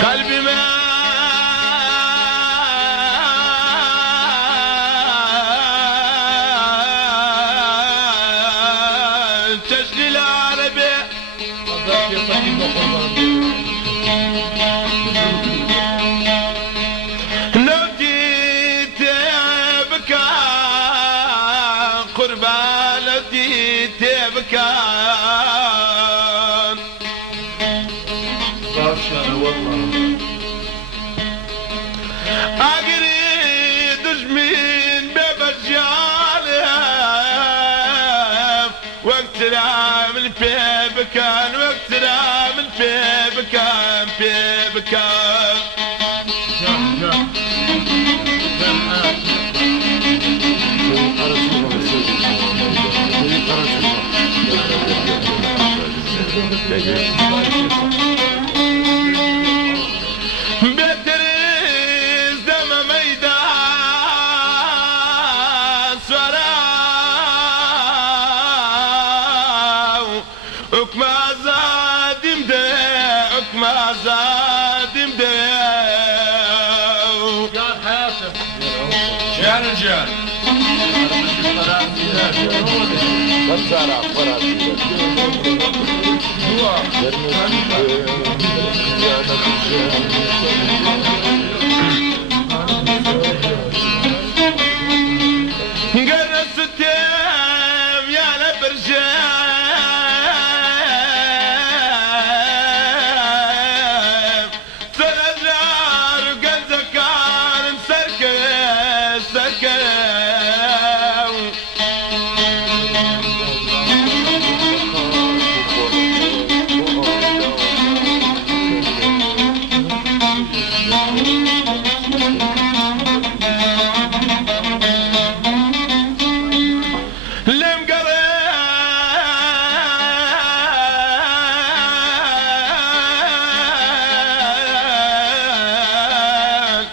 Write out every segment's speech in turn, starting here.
Kalbime تسجيل عربي لو جيت بكى قربان لو جيت بكى أقريد جمين ببجالها وقت العامل في بكان وقت العامل في بكان في بكان بتريز دم ميدان سراو وكما زاد مداو وكما زاد مداو يا حياتك يا رجال قرص التيم يا لبرجام سنزار وقد زكار مسركة سركة لم قريت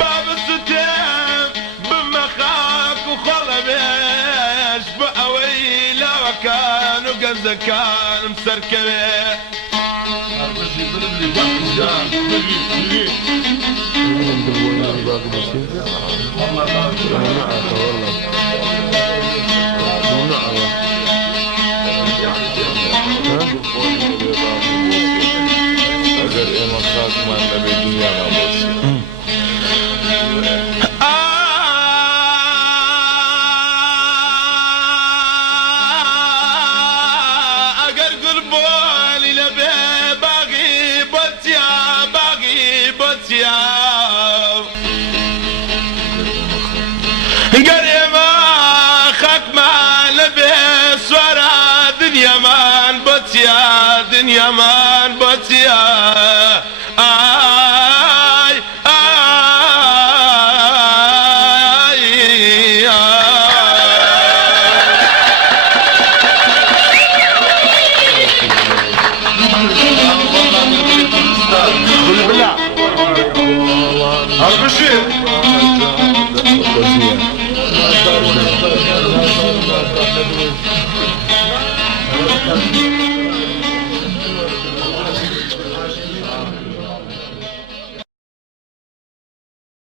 باب الستام بمخاك وخلبش بأويلة وكان وقد كان مسركبه اگر ایمان خاک من نبی دنیا نباشی اگر قرباني لبي باغي بطيا باغي بطيا قريما خاك ما لبي سورا دنيا مان بطيا دنيا مان بطيا آي آي بالله البشير